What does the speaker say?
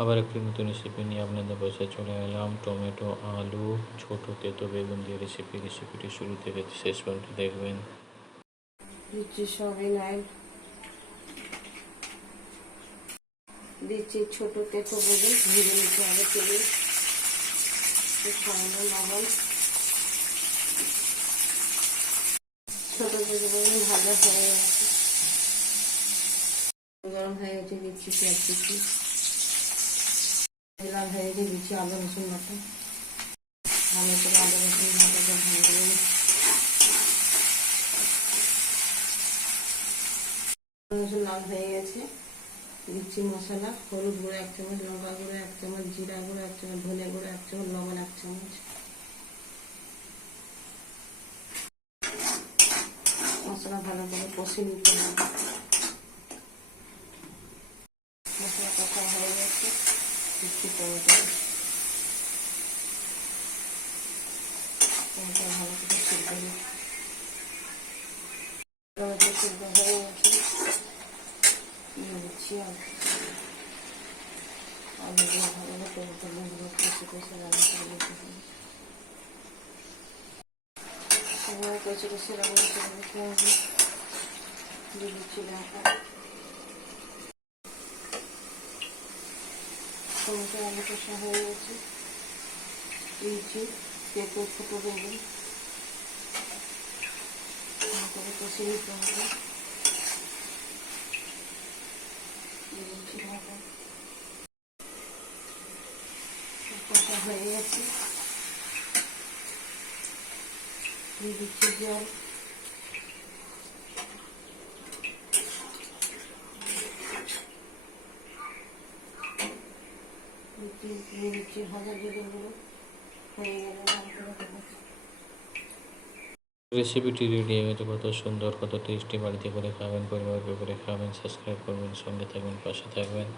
আবার একটি নতুন রেসিপি নিয়ে আপনাদের পাশে চলে এলাম। টমেটো, আলু, ছোট তেতো বেগুন দিয়ে রেসিপি রেসিপিটি শুরু থেকে শেষ পর্যন্ত দেখবেন। দিচ্ছি সয়াবিন অয়েল দিচ্ছি ছোট তেতো বেগুন ভেজে নিতে হবে তেলে। সামান্য লবণ। ছোট তেতো বেগুন ভাজা হয়ে গেছে। গরম হয়ে গেছে দিচ্ছি পেঁয়াজ কুচি। লাল হয়ে গেছে দিচ্ছি আদা রসুন বাটা। ভালো করে আদা রসুন বাটাটা নেব রসুন লাল হয়ে গেছে। দিচ্ছি মশলা, হলুদ গুঁড়ো এক চামচ, লঙ্কা গুঁড়ো এক চামচ, জিরা গুঁড়ো এক চামচ ধনে গুঁড়ো এক চামচ, লবণ এক চামচ। মশলা ভালো করে কষে নিতে হবে মশলা কষা হয়ে গেছে দিচ্ছি টমেটো টমেটো ভালো করে সিদ্ধ টমেটো সিদ্ধ হয়ে গেছে দিয়ে দিচ্ছি আলু দিয়ে ভালো করে টমেটো মুখগুলো কষে রান্না করে নিতে হবে কষে রান্না করে নিতে হবে দিয়ে দিচ্ছি টমেটো আলু কষা হয়ে গেছে। দিয়েছি পেঁপে ছোটো বেগুন করে কষে নিতে হবে হয়ে গেছে। দিচ্ছি জল রেসিপিটি রেডি হয়ে গেছে কত সুন্দর, কত টেস্টি বাড়িতে করে খাবেন পরিবার করে খাবেন সাবস্ক্রাইব করবেন, সঙ্গে থাকবেন, পাশে থাকবেন।